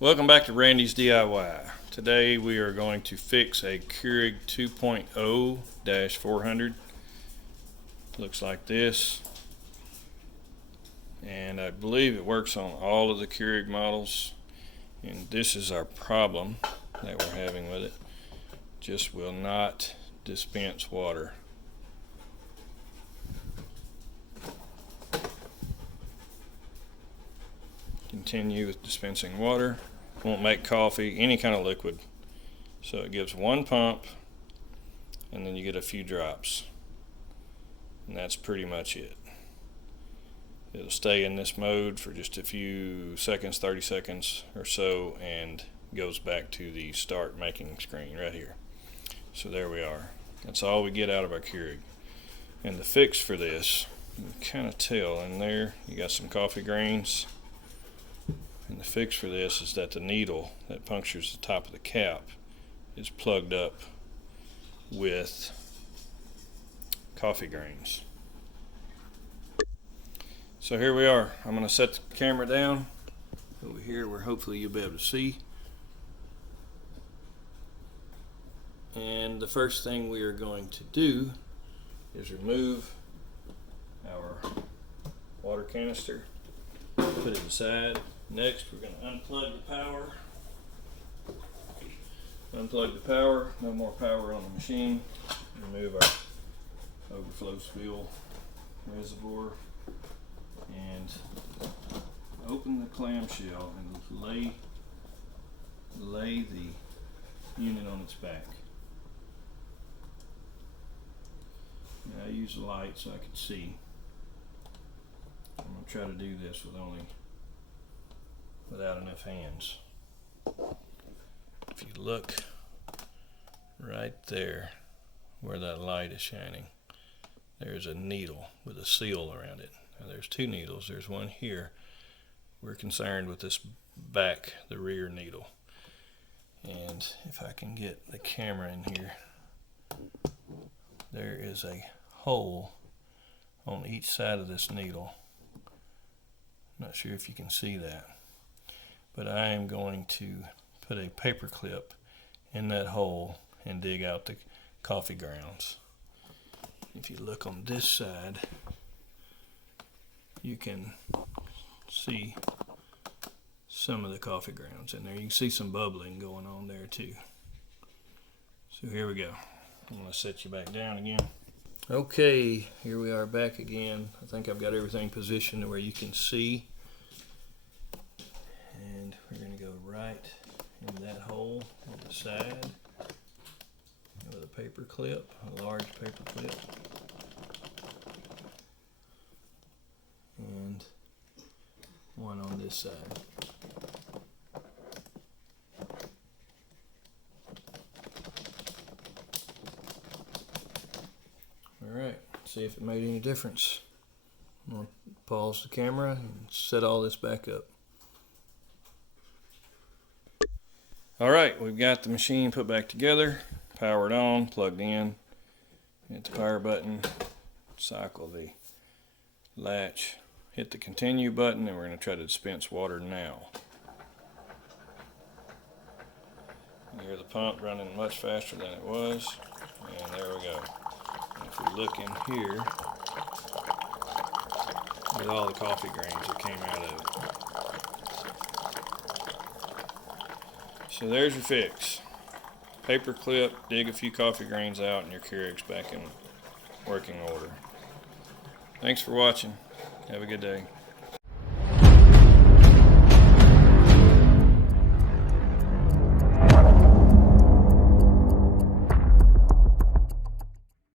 Welcome back to Randy's DIY. Today we are going to fix a Keurig 2.0-400. Looks like this. And I believe it works on all of the Keurig models. And this is our problem that we're having with it. Just will not dispense water. Continue with dispensing water. Won't make coffee, any kind of liquid. So it gives one pump and then you get a few drops. And that's pretty much it. It'll stay in this mode for just a few seconds, 30 seconds or so, and goes back to the start making screen right here. So there we are. That's all we get out of our Keurig. And the fix for this, you can kind of tell in there, you got some coffee grains. And the fix for this is that the needle that punctures the top of the cap is plugged up with coffee grains. So here we are. I'm going to set the camera down over here where hopefully you'll be able to see. And the first thing we are going to do is remove our water canister, put it aside. Next, we're going to unplug the power. Unplug the power, no more power on the machine. Remove our overflow spill reservoir and open the clamshell and lay the unit on its back. Now, I use the light so I can see. I'm going to try to do this without enough hands. If you look right there where that light is shining, there's a needle with a seal around it. Now there's two needles. There's one here. We're concerned with this back, the rear needle. And if I can get the camera in here, there is a hole on each side of this needle. Not sure if you can see that. But I am going to put a paper clip in that hole and dig out the coffee grounds. If you look on this side, you can see some of the coffee grounds in there. You can see some bubbling going on there too. So here we go. I'm going to set you back down again. Okay, here we are back again. I think I've got everything positioned where you can see. And we're going to go right in that hole on the side with a paper clip, a large paper clip. And one on this side. Alright, see if it made any difference. I'm going to pause the camera and set all this back up. Alright, we've got the machine put back together, powered on, plugged in. Hit the power button, cycle the latch, hit the continue button, and we're going to try to dispense water now. You hear the pump running much faster than it was, and there we go. And if we look in here, look at all the coffee grains that came out of it. So there's your fix. Paper clip, dig a few coffee grains out, and your Keurig's back in working order. Thanks for watching. Have a good day.